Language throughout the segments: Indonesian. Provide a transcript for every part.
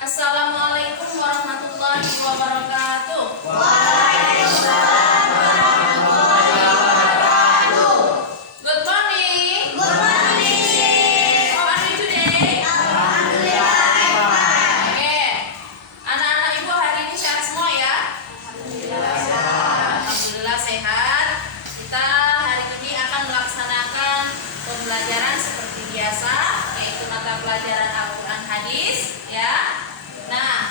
Assalamualaikum warahmatullahi wabarakatuh. Waalaikumsalam warahmatullahi wabarakatuh. Good morning. Good morning. How are you today? Alhamdulillah, I'm fine. Oke. Anak-anak ibu hari ini sehat semua ya? Alhamdulillah sehat. Kita hari ini akan melaksanakan pembelajaran seperti biasa, yaitu mata pelajaran Al-Quran Hadis, ya. Nah,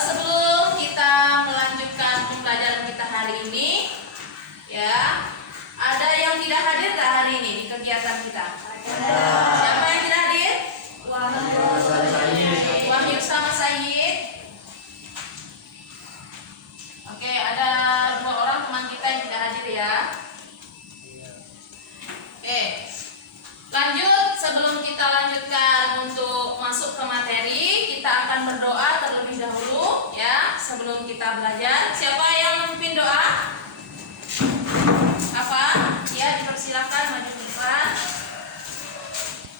sebelum kita melanjutkan pembelajaran kita hari ini, ya, ada yang tidak hadir tak hari ini di kegiatan kita? Siapa yang tidak hadir? Wahyu sama Sayyid. Oke, ada 2 orang teman kita yang tidak hadir ya. Oke, lanjut. Sebelum kita lanjutkan untuk masuk ke materi, kita akan berdoa terlebih dahulu ya sebelum kita belajar. Siapa yang memimpin doa? Apa? Ya, dipersilakan maju ke depan.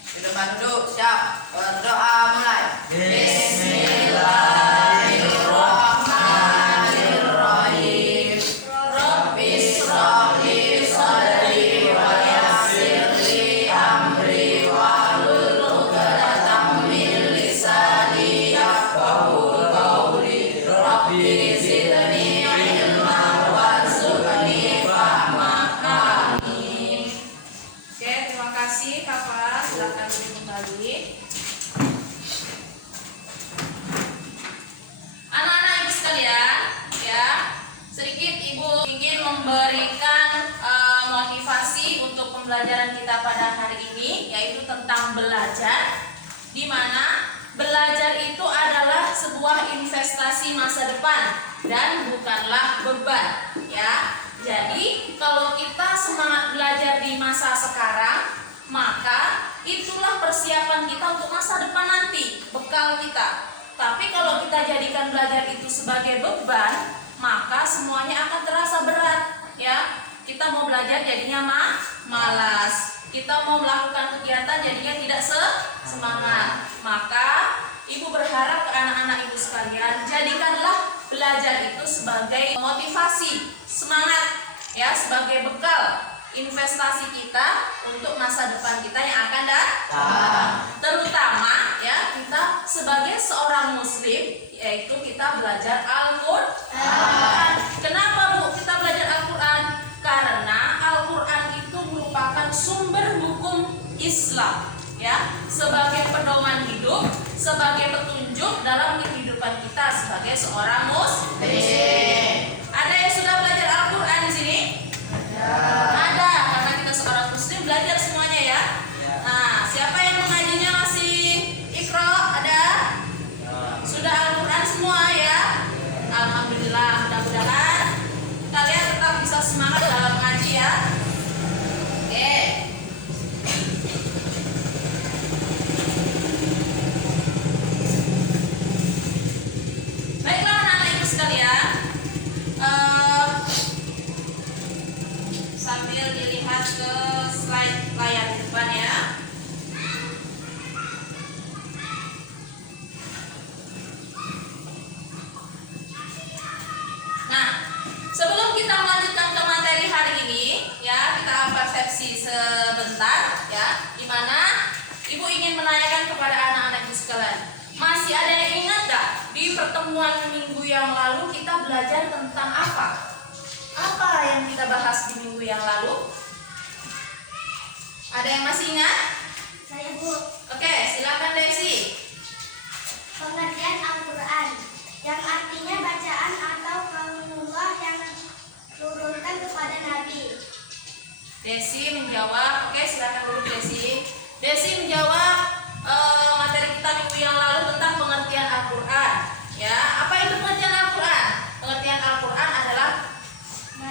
Di depan duduk, siap. Berdoa mulai. Bismillahirrahmanirrahim. Rabbis shrahli sadri wa yassirli amri wahlul 'uqdatam min lisani yafqahu qawli. Rabbi zidni ilman warzuqni fahma. Amin. Oke, terima kasih Kakak. Silakan duduk kembali. Anak-anak ibu sekalian, ya, sedikit ibu ingin memberikan motivasi untuk pembelajaran kita pada hari ini, yaitu tentang belajar, di mana belajar itu adalah sebuah investasi masa depan dan bukanlah beban, ya. Jadi kalau kita semangat belajar di masa sekarang, maka itulah persiapan kita untuk masa depan nanti, bekal kita. Tapi kalau kita jadikan belajar itu sebagai beban, maka semuanya akan terasa berat, ya. Kita mau belajar jadinya malas. Kita mau melakukan kegiatan jadinya tidak semangat. Maka ibu berharap ke anak-anak ibu sekalian, jadikanlah belajar itu sebagai motivasi, semangat, ya, sebagai bekal investasi kita untuk masa depan kita yang akan datang. Terutama ya kita sebagai seorang muslim, yaitu kita belajar Al-Quran. Kenapa Bu kita belajar Al-Quran? Karena Al-Quran itu merupakan sumber hukum Islam, ya, sebagai pedoman hidup, sebagai petunjuk dalam kehidupan kita sebagai seorang muslim. Ada yang sudah belajar Al-Quran di sini? Ada, karena kita seorang muslim belajar semuanya ya. Nah, siapa yang mengajinya masih Iqra? Ada? Sudah Al-Quran semua ya? Alhamdulillah, mudah-mudahan kalian tetap bisa semangat dalam mengaji ya. Oke. Baiklah anak-anak ibu sekalian, sambil dilihat ke slide layar di depan ya. Nah, sebelum kita melanjutkan ke materi hari ini, ya, kita persepsi sebentar ya, di mana ibu ingin menanyakan kepada anak-anak ibu sekalian, masih ada yang ingat gak di pertemuan minggu yang lalu kita belajar tentang apa? Apa yang kita bahas di minggu yang lalu? Ada yang masih ingat? Saya Bu, Oke, silakan Desi. pengertian Al-Quran yang artinya bacaan atau kalamullah yang turunkan kepada Nabi. Desi menjawab. Oke, silakan dulu Desi. Desi menjawab materi kita minggu yang lalu tentang pengertian Al-Quran. Ya, apa itu pengertian Al-Quran? Pengertian Al-Quran adalah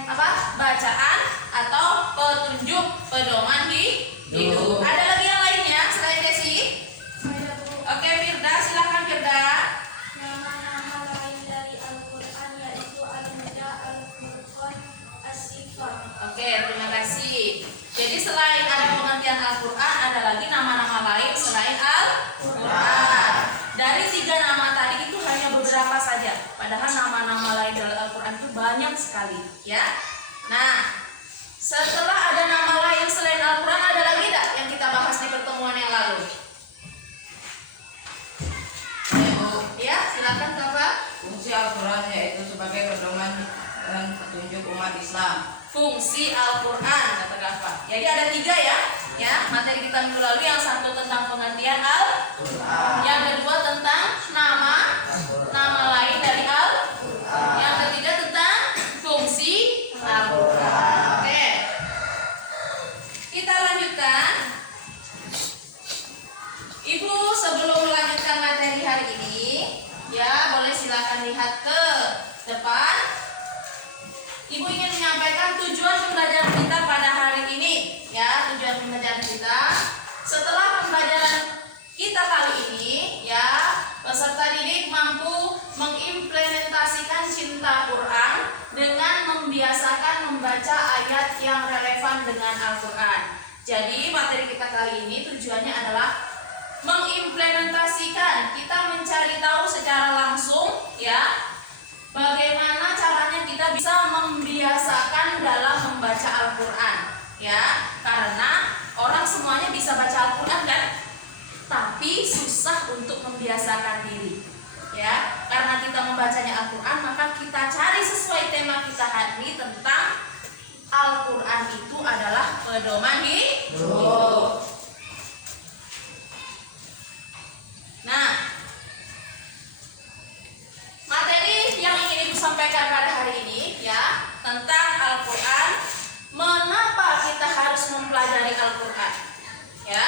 apa? Bacaan atau petunjuk pedoman hidup. Ada lagi yang lainnya selain Desi? Saya Bu, Oke, Firda, silakan Firda. nama-nama lain dari Al-Quran yaitu Al-Huda, Al-Furqan, As-Sifat. Oke, terima kasih. Jadi selain ada pengertian Al-Quran, ada lagi nama-nama lain selain Al-Quran. Dari 3 nama tadi itu banyak sekali, ya. Nah, setelah ada nama lain selain Al-Quran, ada lagi tidak yang kita bahas di pertemuan yang lalu? Ya, silakan Kak. Fungsi Al-Quran yaitu sebagai pedoman dan petunjuk umat Islam. Fungsi Al-Quran, kata Kak. Jadi ada 3 ya. Ya, materi kita minggu lalu yang satu tentang pengertian Al-Quran, yang kedua tentang nama lain dari Al-Quran, yang ketiga tentang fungsi Al-Quran. Oke, kita lanjutkan. Ibu sebelum melanjutkan materi hari ini, ya boleh silakan lihat ke depan. Ibu ingin menyampaikan tujuan pembelajaran kita pada hari ini. Ya, tujuan pembelajaran kita. Setelah pembelajaran kita kali ini, ya, peserta didik mampu mengimplementasikan cinta Quran dengan membiasakan membaca ayat yang relevan dengan Al-Quran. Jadi materi kita kali ini tujuannya adalah mengimplementasikan, kita mencari tahu secara langsung, ya, bagaimana caranya kita bisa membiasakan dalam membaca Al-Quran, ya, karena orang semuanya bisa baca Al-Quran kan, tapi susah untuk membiasakan diri, ya. Karena kita membacanya Al-Quran, maka kita cari sesuai tema kita hari ini tentang Al-Quran itu adalah pedoman hidup. Nah, materi yang ingin Ibu sampaikan pada hari ini, ya, tentang Al-Quran. Mengapa kita harus mempelajari Al-Quran? Ya,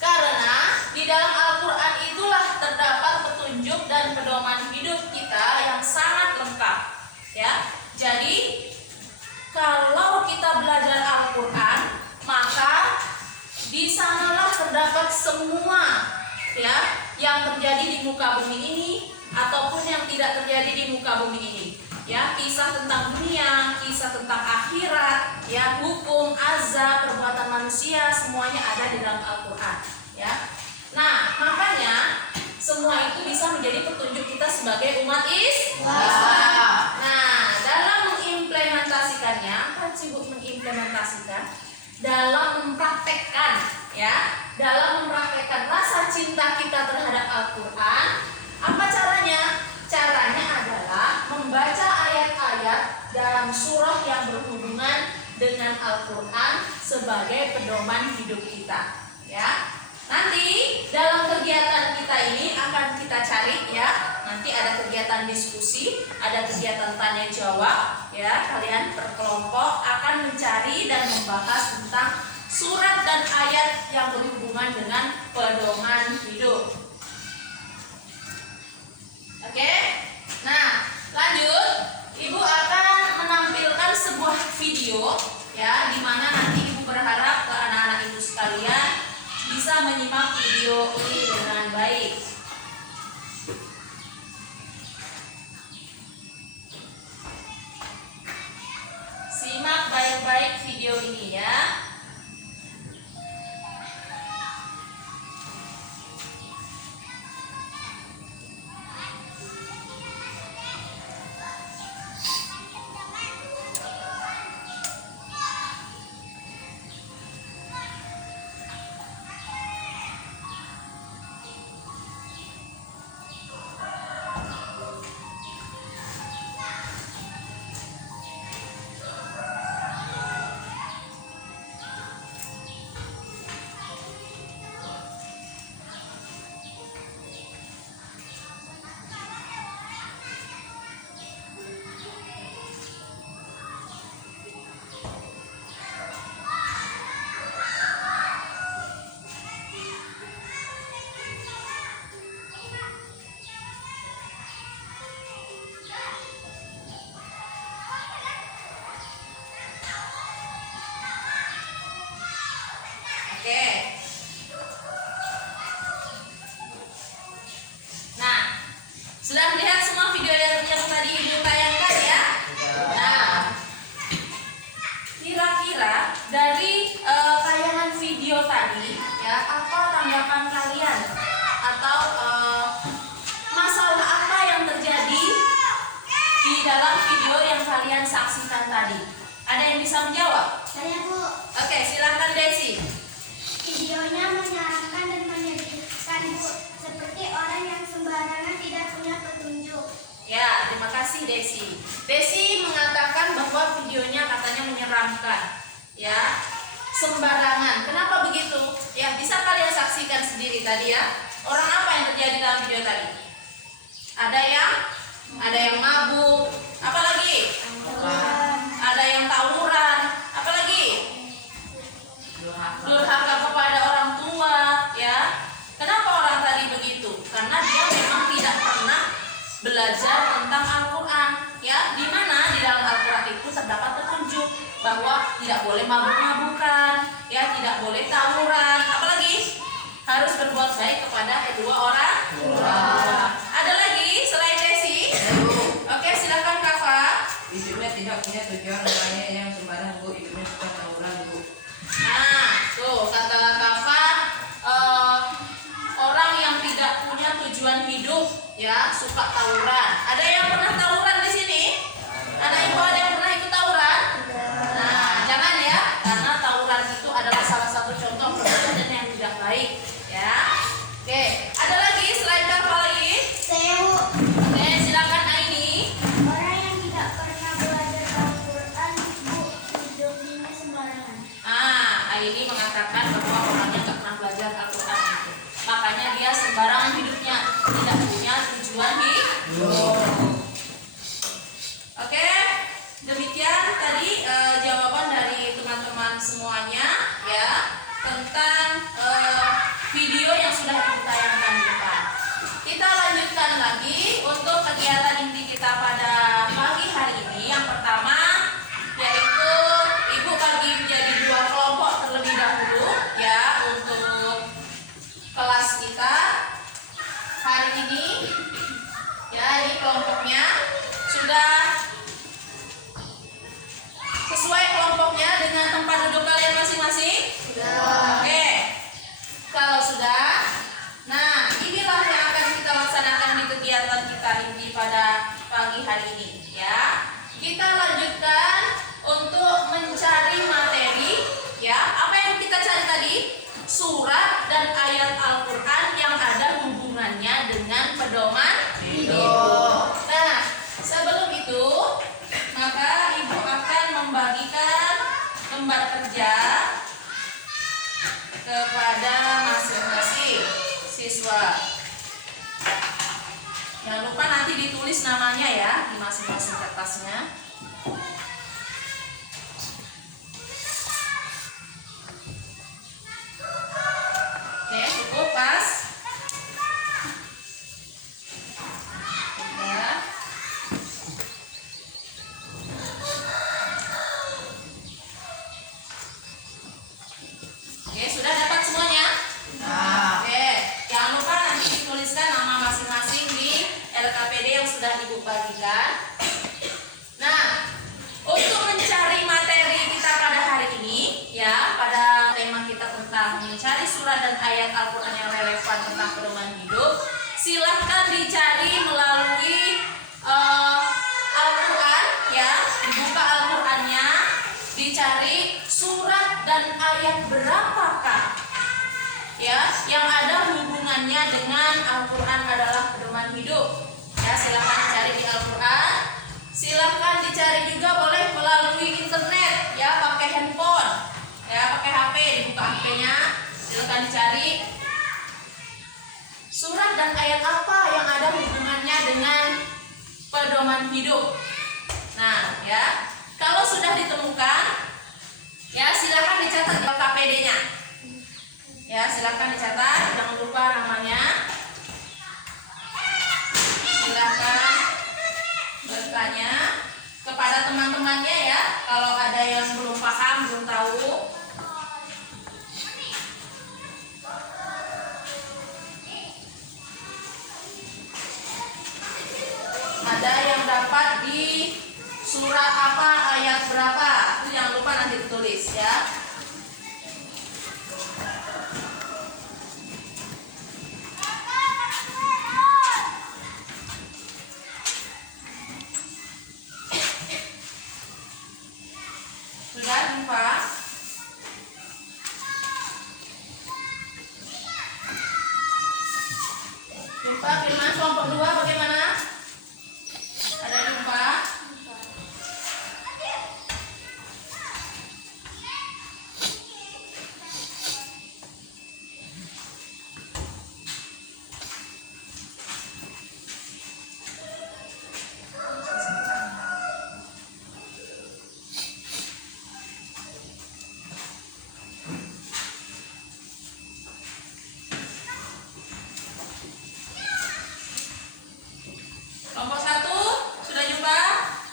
karena di dalam Al-Quran itulah terdapat petunjuk dan pedoman hidup kita yang sangat lengkap, ya. Jadi kalau kita belajar Al-Quran, maka di sanalah terdapat semua, ya, yang terjadi di muka bumi ini ataupun yang tidak terjadi di muka bumi ini, ya, kisah tentang dunia, kisah tentang akhirat, ya, hukum, azab, perbuatan manusia, semuanya ada di dalam Al-Quran, ya. Nah, makanya semua itu bisa menjadi petunjuk kita sebagai umat Islam. Nah, dalam mengimplementasikannya, apa sih Bu mengimplementasikan? Dalam mempraktekkan, ya, dalam mempraktekkan rasa cinta kita terhadap Al-Quran. Apa caranya? Caranya adalah membaca ayat-ayat dalam surah yang berhubungan dengan Al-Quran sebagai pedoman hidup kita, ya. Nanti dalam kegiatan kita ini akan kita cari, ya. Nanti ada kegiatan diskusi, ada kegiatan tanya jawab, ya. Kalian berkelompok akan mencari dan membahas tentang surat dan ayat yang berhubungan dengan pedoman hidup. Oke? Nah, lanjut. Ibu akan menampilkan sebuah video, ya, di mana nanti Ibu berharap ke anak-anak Ibu sekalian bisa menyimak video ini dengan baik. Simak baik-baik video ini, ya. Ada yang bisa menjawab? Saya, Bu. Oke, silakan Desi. Videonya menyarankan dan menyedihkan, Bu. Seperti orang yang sembarangan tidak punya petunjuk. Ya, terima kasih Desi. Desi mengatakan bahwa videonya katanya menyeramkan. Ya, sembarangan. Kenapa begitu? Ya, bisa kalian saksikan sendiri tadi ya. Orang apa yang terjadi dalam video tadi? Ada yang mabuk. Apalagi? Ada yang tawuran. Apalagi? Durhaka kepada orang tua. Ya. Kenapa orang tadi begitu? Karena dia memang tidak pernah belajar tentang Al-Quran. Ya, di mana di dalam Al-Quran itu terdapat petunjuk bahwa tidak boleh mabuk-mabukan, ya, tidak boleh tawuran. Apalagi? Harus berbuat baik kepada kedua orang tua. Ada lagi selain Desi? Oke, silakan Kafa. Hidupnya tidak punya tujuan, makanya yang sembarang, Bu. Hidupnya suka tawuran, Bu. Nah, tuh kata Kafa, orang yang tidak punya tujuan hidup, ya, suka tawuran. Ada yang pernah tawuran di sini? Ada yang pernah ikut tawuran? Nah, jangan ya, karena tawuran itu adalah salah satu contoh perbuatan yang tidak baik, ya. Oke, ada lagi selain Kafa lagi? Saya, Bu. Oke, silakan Aini. Orang yang tidak pernah belajar Al-Quran, Bu, hidupnya sembarangan. Aini mengatakan bahwa orang yang tak pernah belajar Al-Quran itu, makanya dia sembarangan hidupnya, tidak punya tujuan hidup. Oke, demikian tadi jawaban dari teman-teman semuanya ya tentang video yang sudah Ibu tayangkan di depan. Kita lanjutkan lagi untuk kegiatan inti kita pada pagi hari ini. Yang pertama yaitu Ibu bagi menjadi 2 kelompok terlebih dahulu ya untuk kelas kita hari ini. Ya, ini kelompoknya sudah sesuai kelompoknya dengan tempat duduk kalian masing-masing? Sudah. Oke. Kalau sudah, nah inilah yang akan kita laksanakan di kegiatan kita inti pada pagi hari ini ya. Kita lanjutkan untuk mencari materi ya. Apa yang kita cari tadi? Surat dan ayat Al-Quran yang ada hubungannya dengan pedoman hidup. Nah, sebelum itu maka Ibu akan membagikan lembar kerja kepada masing-masing siswa. Jangan lupa nanti ditulis namanya ya di masing-masing kertasnya. Oke, cukup pas. Ya. Oke, sudah dapat semuanya? Nah, Oke, jangan lupa nanti dituliskan nama masing-masing di LKPD yang sudah Ibu bagikan. Nah, untuk mencari materi kita pada hari ini, ya, pada tema kita tentang mencari surat dan ayat Al-Quran yang relevan tentang pedoman hidup, silahkan dicari melalui Al-Quran, ya, dibuka Al-Qurannya, dicari surat dan ayat berapakah ya yang ada hubungannya dengan Al-Quran adalah pedoman hidup. Ya, silahkan dicari di Al-Quran. Silahkan dicari juga boleh melalui internet ya, pakai handphone ya, pakai HP, dibuka HP-nya, silahkan dicari surat dan ayat apa yang ada hubungannya dengan pedoman hidup. Nah ya, kalau sudah ditemukan ya silahkan dicatat di KPD-nya. Ya, silakan dicatat, jangan lupa namanya. Silakan bertanya kepada teman-temannya ya, kalau ada yang belum paham, belum tahu. Ada yang dapat di surat apa, ayat berapa, itu jangan lupa nanti ditulis ya. Jumpa Firman kelompok 2 bagaimana? Ada jumpa? Kelompok 1 sudah jumpa?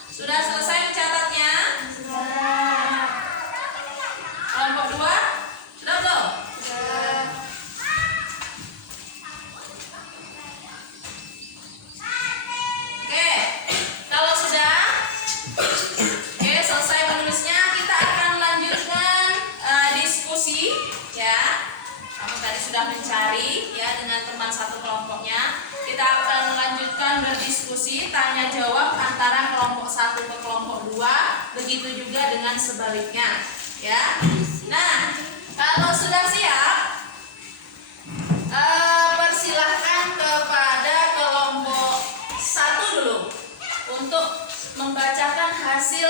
Sudah selesai mencatatnya? Kelompok 2 sudah belum? Oke, kalau sudah, oke selesai menulisnya, kita akan lanjutkan diskusi ya. Kamu tadi sudah mencari ya dengan teman satu kelompoknya. Kita akan melanjutkan berdiskusi tanya jawab antara kelompok 1 ke kelompok 2, begitu juga dengan sebaliknya ya. Nah, kalau sudah siap, persilahkan kepada kelompok 1 dulu untuk membacakan hasil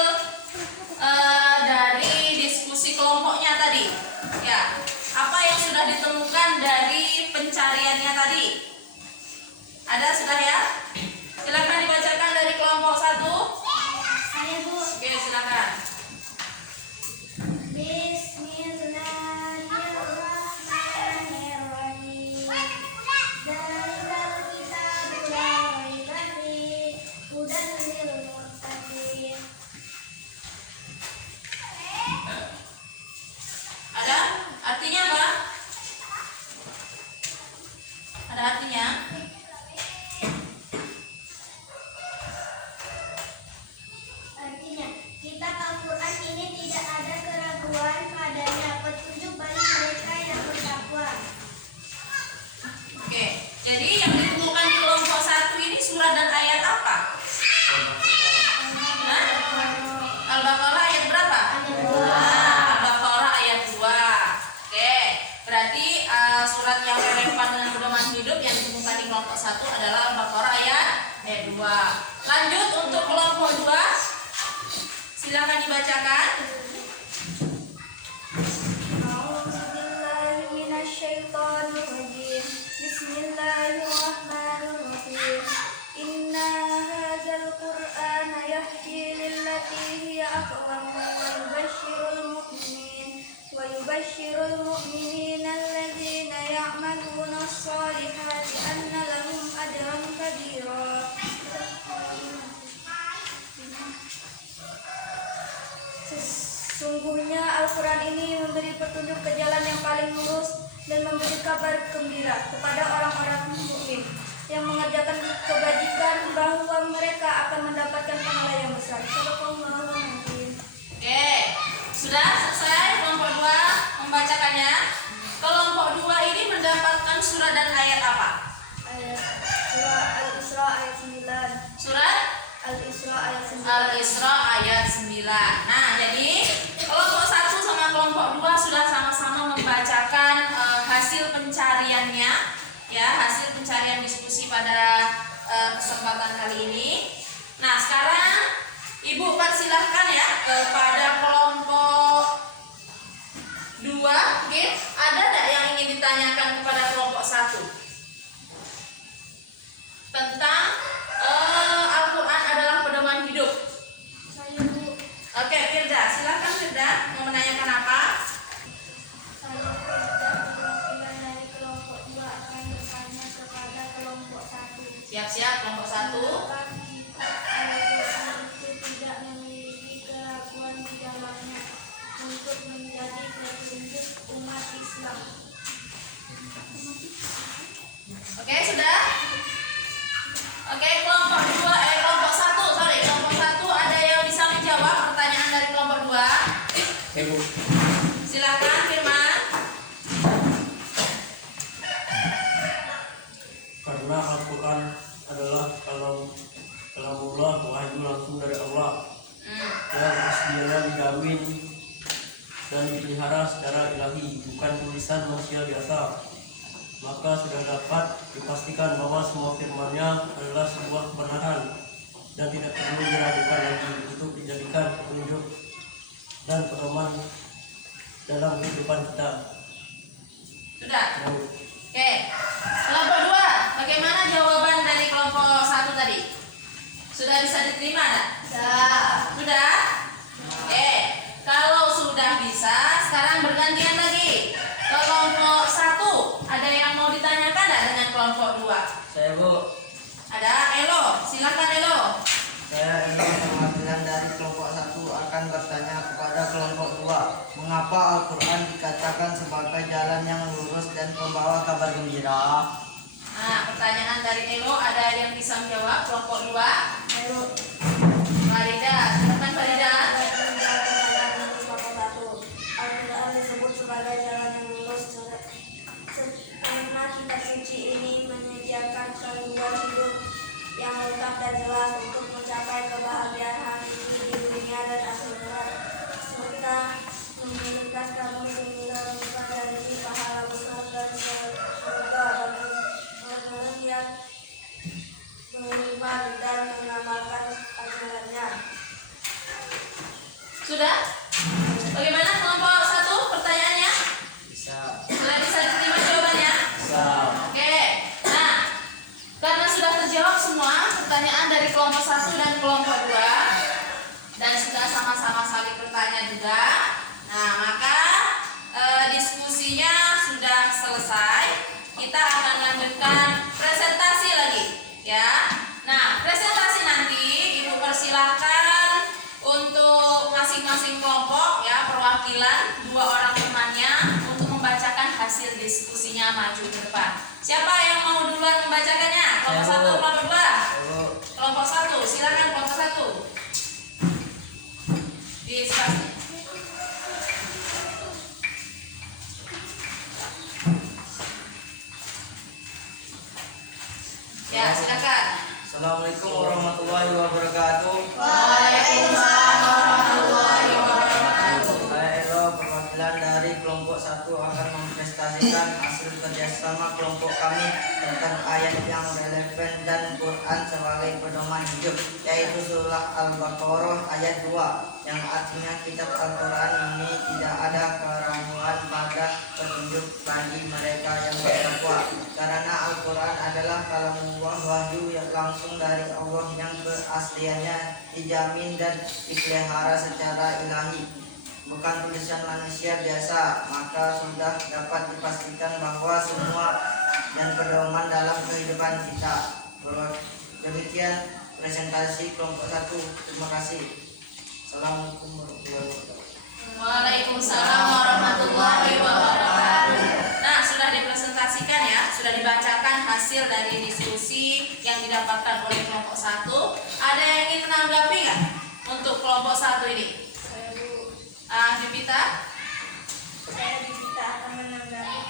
dari diskusi kelompoknya tadi ya. Apa yang sudah ditemukan dari pencariannya tadi? Ada sudah ya? Silakan dibacakan dari kelompok 1. Saya, Bu. Oke, silakan. Bismillahirrahmanirrahim. Zalikal kitabu la raiba fihi hudan lil muttaqin. Ada? Artinya apa? Ada artinya? Artinya, kitab Al-Quran ini tidak ada keraguan padanya, petunjuk bagi mereka yang bertakwa. Oke, jadi yang ditemukan di kelompok 1 ini surat dan ayat apa? Hah? Al-Baqarah ayat berapa? Al-Baqarah ayat 2. Oke, berarti surat yang relevan dengan pedoman hidup yang ditemukan di kelompok 1 adalah Al-Baqarah ayat 2. Lanjut untuk kelompok 2. Silakan dibacakan. A'udzubillahi minasyaitonirrajim. Bismillahirrahmanirrahim. Inna hadzal Qur'ana yahdi lillati hiya aqwam wa yubashshirul mu'minina alladzina ya'maluna as-solihati anna lahum ajran kabira. Sesungguhnya Al-Quran ini memberi petunjuk ke jalan yang paling lurus dan memberi kabar gembira kepada orang-orang mukmin yang mengerjakan kebajikan bahwa mereka akan mendapatkan pahala yang besar. Shadaqallahul azim. Oke, sudah selesai kelompok 2 membacakannya. Kelompok 2 ini mendapatkan surat dan ayat apa? Surah Al-Isra ayat 9. Surat Al-Isra ayat 9. Al-Isra ayat 9. Nah, jadi kelompok 1 sama kelompok 2 sudah sama-sama membacakan hasil pencariannya ya, hasil pencarian diskusi pada kesempatan kali ini. Nah, sekarang Ibu persilahkan ya kepada kelompok 2. Oke, ada enggak yang ingin ditanyakan kepada kelompok 1 tentang Al-Quran adalah pedoman hidup? Saya, Bu. Oke, Firda, silakan Firda, mau menanyakan apa? Saya tidak perwakilan dari kelompok 2 akan bertanya kepada kelompok 1. Siap-siap kelompok 1. Apakah kitab Al-Quran itu tidak memiliki keraguan di dalamnya untuk menjadi petunjuk umat Islam? Oke, sudah? Oke, kelompok 1, sorry, kelompok 1 ada yang bisa menjawab pertanyaan dari kelompok 2? Bu. Silakan Firman. Karena Al-Quran adalah kalamullah, wahyu langsung dari Allah yang aslinya dijamin dan dipelihara secara ilahi, bukan tulisan manusia biasa. maka sudah dapat dipastikan bahwa semua firman-Nya adalah sebuah kebenaran dan tidak perlu diragukan lagi untuk dijadikan petunjuk dan pedoman dalam kehidupan kita. Sudah? Lalu, Oke. Kelompok 2, bagaimana jawaban dari kelompok 1 tadi? Sudah bisa diterima enggak? Sudah? Oke. Kalau sudah bisa, sekarang bergantian lagi. Kelompok 1, ada yang mau ditanyakan enggak dengan kelompok 2? Saya Bu, Ada? Elo, silakan Elo. saya ini perwakilan dari kelompok 1 akan bertanya kepada kelompok 2. Mengapa Al-Quran dikatakan sebagai jalan yang lurus dan pembawa kabar gembira? Nah, pertanyaan dari Elo, ada yang bisa menjawab kelompok 2? Lalu Farida, silakan Farida. Al-Quran disebut sebagai jalan yang lurus karena kitab suci ini menyediakan panduan hidup yang lengkap dan jelas untuk mencapai kebahagiaan hari ini di dunia dan akhirat, serta memberikan kamu sehingga mempelajari pahala besar dan surga bagi orang yang beriman dan mengamalkan ajarannya. Sudah? Bagaimana kelompok 1 pertanyaannya? Bisa. Sudah bisa diterima jawabannya? Bisa. Oke. Nah, karena sudah terjawab semua pertanyaan dari kelompok 1 dan kelompok 2 dan sudah sama-sama saling bertanya juga. Nah, maka diskusinya sudah selesai. Kita akan lanjutkan presentasi lagi, ya. Nah, presentasi nanti Ibu persilahkan untuk masing-masing kelompok, ya, perwakilan 2 orang temannya untuk membacakan hasil diskusinya maju ke depan. Siapa yang mau duluan membacakannya? Kelompok 1, kelompok 2? Kelompok 1, silakan kelompok 1. Di sebelah sini. Ya, silakan. Assalamualaikum warahmatullahi wabarakatuh. Waalaikumsalam warahmatullahi wabarakatuh. Saya Elo, perwakilan dari kelompok 1 akan mempresentasikan hasil kerjasama kelompok kami tentang ayat yang relevan dan Quran sebagai pedoman hidup, yaitu surah Al-Baqarah ayat 2 yang artinya kitab Al-Quran ini tidak ada keraguan pada petunjuk bagi mereka yang bertakwa, karena Al-Quran adalah kalamullah, wahyu yang langsung dari Allah yang keasliannya dijamin dan dipelihara secara ilahi, bukan tulisan manusia biasa. Maka sudah dapat dipastikan bahwa semua dan pedoman dalam kehidupan kita. Demikian presentasi kelompok 1. Terima kasih. Assalamualaikum warahmatullahi wabarakatuh. Waalaikumsalam warahmatullahi wabarakatuh. Nah, sudah dipresentasikan ya, sudah dibacakan hasil dari diskusi yang didapatkan oleh kelompok 1. Ada yang ingin menanggapi nggak untuk kelompok 1 ini? Dipita? Saya Dipita akan menanggapi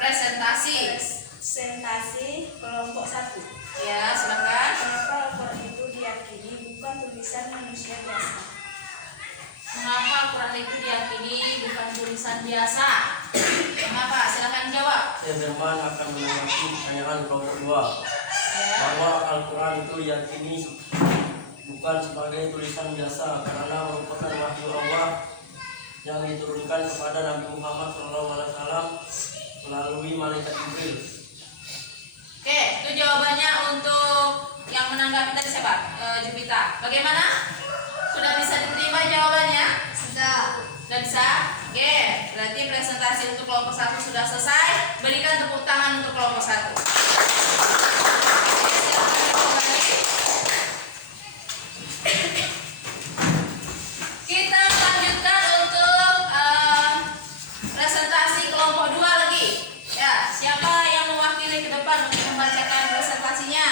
presentasi kelompok 1. Ya, silakan. Kenapa Al-Quran itu diyakini bukan tulisan manusia biasa? Mengapa Al-Quran itu diyakini bukan tulisan biasa? Mengapa? Silakan jawab. saya Firman akan menanggapi pertanyaan kelompok 2 Ya. bahwa Al-Quran itu diyakini bukan sebagai tulisan biasa karena merupakan wahyu Allah yang diturunkan kepada Nabi Muhammad SAW melalui malaikat Jibril. Oke, itu jawabannya untuk yang menanggapi tadi siapa? Jupita. Bagaimana? Sudah bisa diterima jawabannya? Sudah. Sudah bisa? Oke, berarti presentasi untuk kelompok 1 sudah selesai. Berikan tepuk tangan untuk kelompok 1. Oke, silakan kembali. Kita lanjutkan untuk presentasi kelompok 2 lagi. Ya, siapa yang mewakili ke depan untuk membacakan presentasinya?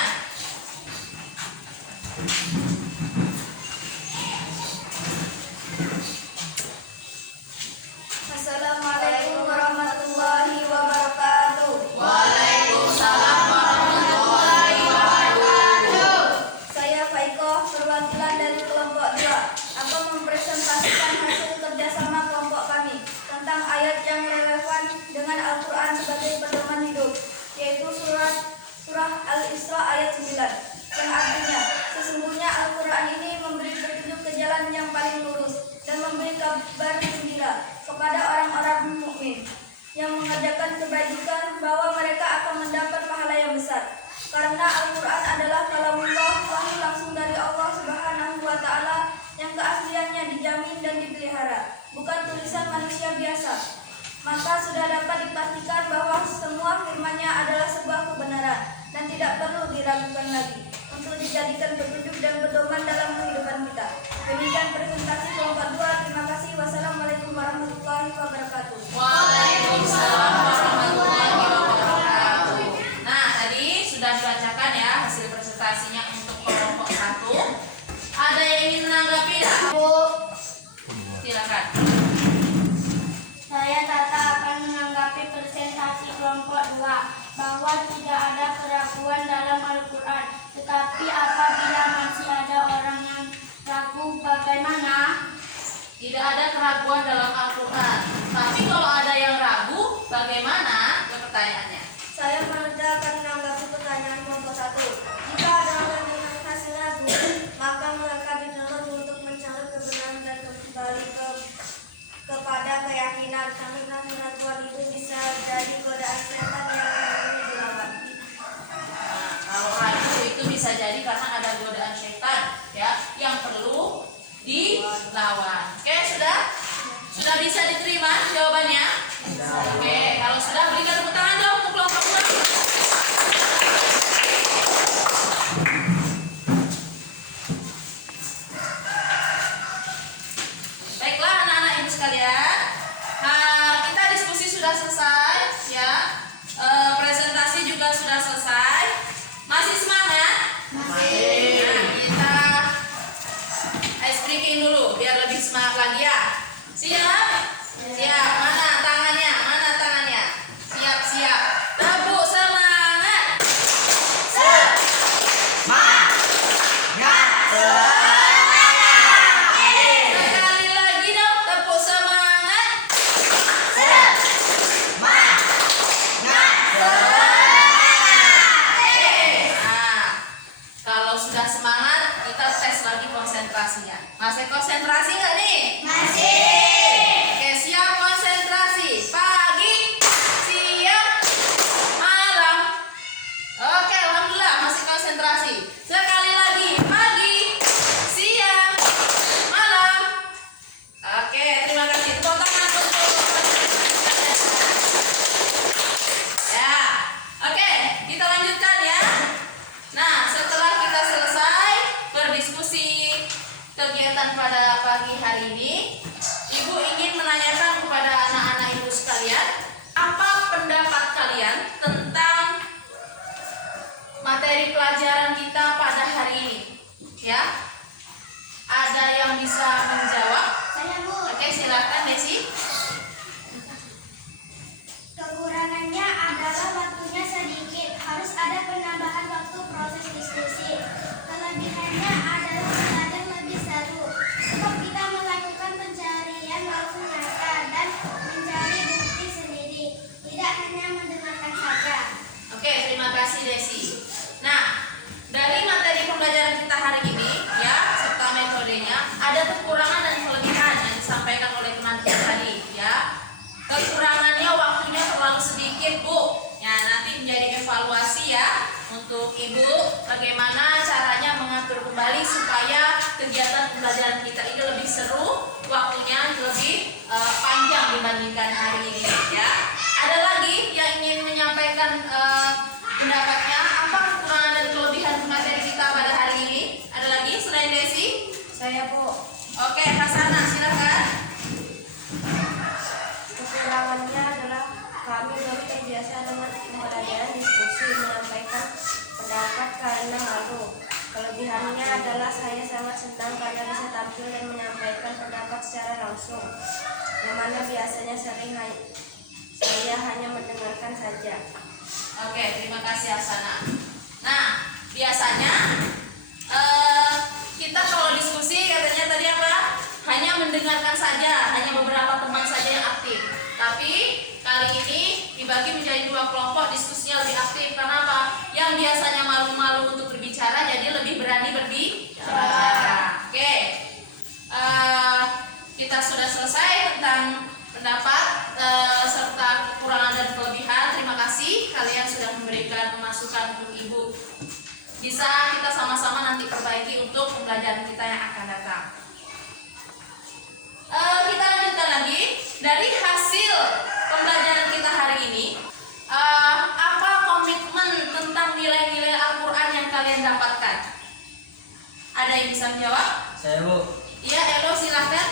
Assalamualaikum warahmatullahi wabarakatuh. Waalaikumsalam warahmatullahi wabarakatuh. Saya Faiko, perwakilan dari kelompok 2, akan mempresentasikan hasil kerjasama kelompok kami tentang ayat yang relevan dengan manusia biasa. Maka sudah dapat dipastikan bahwa semua firman-Nya adalah sebuah kebenaran dan tidak perlu diragukan lagi untuk dijadikan petunjuk dan pedoman dalam kehidupan kita. Demikian presentasi kelompok 2. Terima kasih. Wassalamualaikum warahmatullahi wabarakatuh. Waalaikumsalam warahmatullahi wabarakatuh. Nah, tadi sudah dibacakan ya hasil presentasinya untuk kelompok 1. Ada yang ingin menanggapi tidak? Silakan. Saya Tata akan menanggapi presentasi kelompok 2 bahwa tidak ada keraguan dalam Al-Quran. Tetapi apabila masih ada orang yang ragu, bagaimana? Tidak ada keraguan dalam Al-Quran. Tapi kalau ada yang ragu, bagaimana? Itu pertanyaannya. Saya akan menanggapi pertanyaan kelompok 1. Jika ada orang yang masih ragu, maka mereka dituntut untuk mencari kebenaran dan kembali kepada keyakinan. Karena keraguan itu bisa jadi godaan setan yang ingin dilawan. Nah, kalau ragu itu bisa jadi karena ada godaan setan ya yang perlu dilawan. Oke, sudah bisa diterima jawabannya? Oke, kalau sudah berikan tepuk tangan dong untuk kelompok 2. Baiklah anak-anak ibu sekalian, kita diskusi sudah selesai ya. Presentasi juga sudah selesai. Masih semangat? Masih. Nah, kita ice breaking dulu biar lebih semangat lagi ya. Siap? Siap. Mana tangannya? Mana tangannya? Siap, siap. Tepuk semangat. Sekali lagi dong, tepuk semangat. Nah, kalau sudah semangat, kita tes lagi konsentrasinya. Masih konsentrasi nggak nih? Oke, siap konsentrasi. Pagi, siang, malam. Oke, alhamdulillah masih konsentrasi. Sekali lagi, pagi, siang, malam. Oke, terima kasih. Tepuk tangan untuk ya. Oke, kita lanjutkan ya. Nah, setelah kita selesai berdiskusi kegiatan pada pagi hari ini, Ibu ingin menanyakan kepada anak-anak Ibu sekalian, apa pendapat kalian tentang materi pelajaran kita pada hari ini? Ya, ada yang bisa menjawab? Saya Bu. Oke, silakan Desi. Kekurangannya adalah waktunya sedikit, harus ada penambahan waktu proses diskusi. Kelebihannya adalah belajar lebih seru, sebab kita melakukan pencarian langsung nyata dan mencari bukti sendiri, tidak hanya mendengarkan saja. Oke, terima kasih Desi. Nah, dari materi pembelajaran kita hari ini ya, serta metodenya, ada kekurangan dan kelebihan yang disampaikan oleh teman kita tadi ya. Kekurangannya waktunya terlalu sedikit, Bu. Ya, nanti menjadi evaluasi ya untuk Ibu bagaimana caranya mengatur kembali supaya kegiatan pembelajaran kita ini lebih seru, waktunya lebih panjang dibandingkan hari ini ya. Ada lagi yang ingin menyampaikan pendapatnya, apa kekurangan dan kelebihan materi kita pada hari ini? Ada lagi selain Desi? Saya Bu. Oke, Hasanah silakan. Kekurangannya adalah kami baru terbiasa dengan pembelajaran diskusi menyampaikan pendapat karena malu. Kelebihannya adalah saya sangat senang karena bisa tampil dan menyampaikan pendapat secara langsung, yang mana biasanya saya hanya mendengarkan saja. Oke, terima kasih Hasanah. Nah, biasanya kita kalau diskusi katanya tadi apa? Hanya mendengarkan saja, hanya beberapa teman saja yang aktif. Tapi kali ini dibagi menjadi 2 kelompok, diskusinya lebih aktif. Karena apa? Yang biasanya malu-malu untuk berbicara jadi lebih berani berbicara. Oke. Kita sudah selesai tentang pendapat serta kekurangan dan kelebihan. Terima kasih kalian sudah memberikan masukan untuk Ibu. Bisa kita sama-sama nanti perbaiki untuk pembelajaran kita yang akan datang. Kita lanjutkan lagi. kalian dapatkan? Ada yang bisa menjawab? Saya Bu, Iya, Elo silahkan.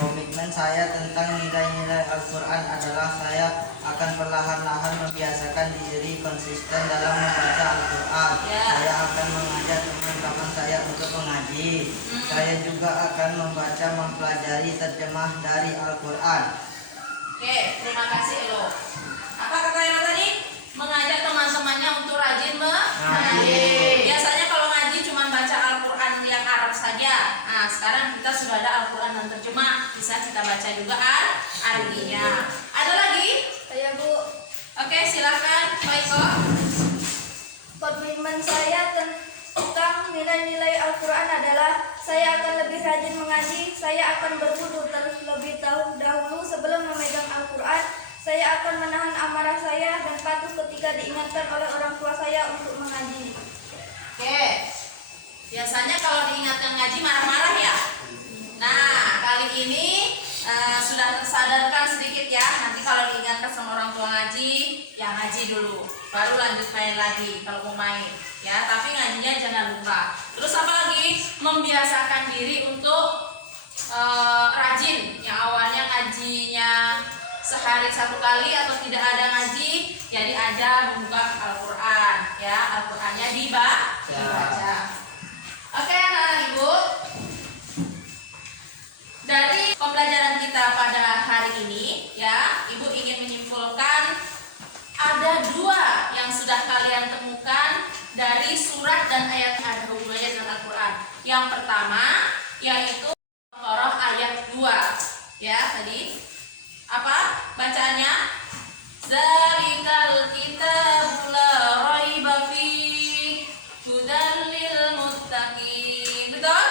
komitmen saya tentang nilai-nilai Al-Quran adalah saya akan perlahan-lahan membiasakan diri konsisten dalam membaca Al-Quran. Ya. Saya akan mengajak teman-teman saya untuk mengaji. Saya juga akan membaca mempelajari terjemah dari Al-Quran. Oke, terima kasih Elo. Apa kata Elo tadi? Mengajak teman-temannya untuk rajin mengaji. Biasanya kalau ngaji cuma baca Al-Quran yang Arab saja. Nah, sekarang kita sudah ada Al-Quran dan terjemah. Bisa kita baca juga artinya. Ada lagi? Saya Bu, Oke, silakan Pak Iko. komitmen saya tentang nilai-nilai Al-Quran adalah saya akan lebih rajin mengaji, saya akan berwudu terlebih dahulu sebelum memegang Al-Quran, saya akan menahan amarah saya dan patuh ketika diingatkan oleh orang tua saya untuk mengaji. Oke. Biasanya kalau diingatkan ngaji marah-marah ya. Nah, kali ini sudah tersadarkan sedikit ya. Nanti kalau diingatkan sama orang tua ngaji, ya ngaji dulu. Baru lanjut main lagi kalau mau main. Ya, tapi ngajinya jangan lupa. Terus apa lagi? Membiasakan diri untuk rajin. Yang awalnya ngajinya sehari 1 kali atau tidak ada ngaji, ya diajar membuka Al-Quran. Ya, Al-Qurannya dibaca. Oke, anak-anak Ibu. Dari pembelajaran kita pada hari ini, ya, Ibu ingin menyimpulkan ada 2 yang sudah kalian temukan dari surat dan ayat ada hubungannya dengan Al-Quran. Yang pertama yaitu Al-Baqarah ayat 2. Ya, tadi apa bacaannya? Zalikal kitabu la raiba fihi hudan lil muttaqin. Betul?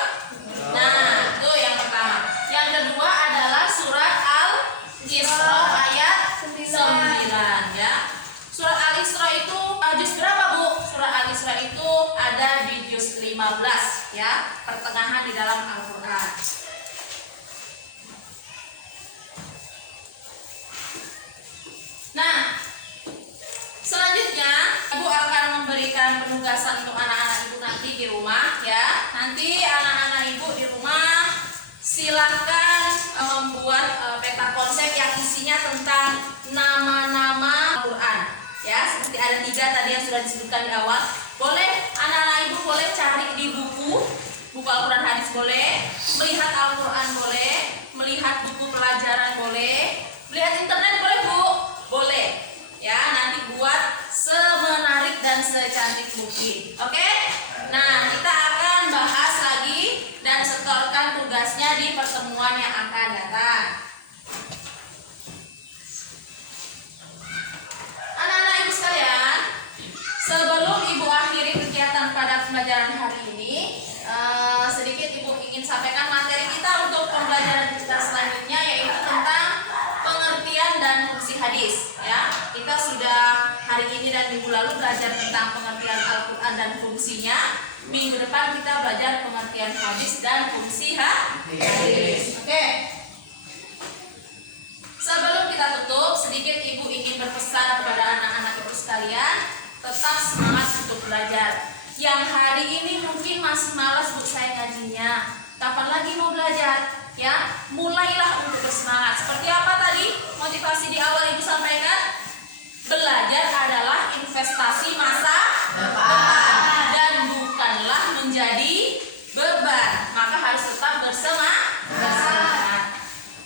Nah, itu yang pertama. Yang kedua adalah surat Al-Isra ayat 9 ya. Surat Al-Isra itu juz berapa, Bu? Surat Al-Isra itu ada di juz 15 ya, pertengahan di dalam Al-Qur'an. Nah, selanjutnya Ibu akan memberikan penugasan untuk anak-anak Ibu nanti di rumah ya. Nanti anak-anak Ibu di rumah silahkan membuat peta konsep yang isinya tentang nama-nama Al-Quran ya, seperti ada 3 tadi yang sudah disebutkan di awal. Boleh anak-anak Ibu boleh cari di buku Al-Quran hadis boleh, melihat Al-Quran boleh, melihat buku pelajaran boleh, melihat internet boleh Bu, boleh ya. Nanti buat semenarik dan secantik mungkin. Oke? Nah, kita akan bahas lagi dan setorkan tugasnya di pertemuan yang akan datang. Anak-anak Ibu sekalian, sebelum Ibu akhiri kegiatan pada pembelajaran hari ini, sedikit Ibu ingin sampaikan materi kita untuk pembelajaran kita selanjutnya, yaitu tentang pengertian dan fungsi hadis ya. Kita sudah hari ini dan minggu lalu belajar tentang pengertian Al-Quran dan fungsinya. Minggu depan kita belajar pengertian hadis dan fungsi hadis. Oke. Sebelum kita tutup, sedikit Ibu ingin berpesan kepada anak-anak Ibu sekalian, tetap semangat untuk belajar. Yang hari ini mungkin masih malas Bu saya ngajinya, kapan lagi mau belajar? Ya, mulailah untuk bersemangat. Seperti apa tadi motivasi di awal Ibu sampaikan? Belajar adalah investasi masa depan dan bukanlah menjadi beban. Maka harus tetap bersemangat.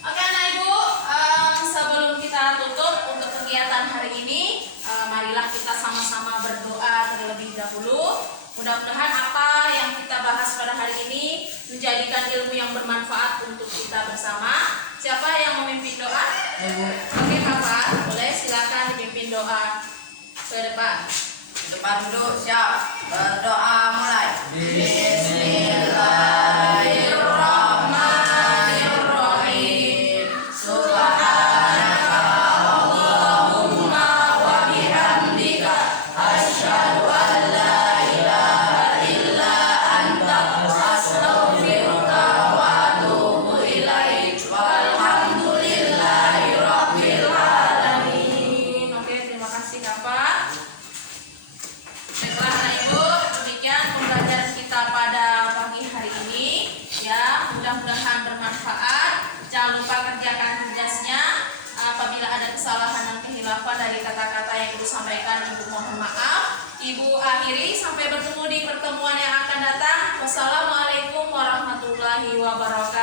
Oke, anak Ibu, sebelum kita tutup untuk kegiatan hari ini, marilah kita sama-sama berdoa terlebih dahulu. Mudah-mudahan apa yang kita bahas pada hari ini menjadikan ilmu yang bermanfaat untuk kita bersama. Siapa yang memimpin doa? Oke, Kakak, boleh silakan dipimpin doa ke depan. Depan duduk, siap. Berdoa mulai. Bismillahirrahmanirrahim. Subhanaka Allahumma wa bihamdika asyhadu an la ilaha illa anta astaghfiruka wa atubu ilaik. Walhamdulillahi rabbil alamin. Oke, terima kasih Kakak. Baiklah, Ibu. sampaikan Ibu mohon maaf. Ibu akhiri sampai bertemu di pertemuan yang akan datang. Wassalamualaikum warahmatullahi wabarakatuh.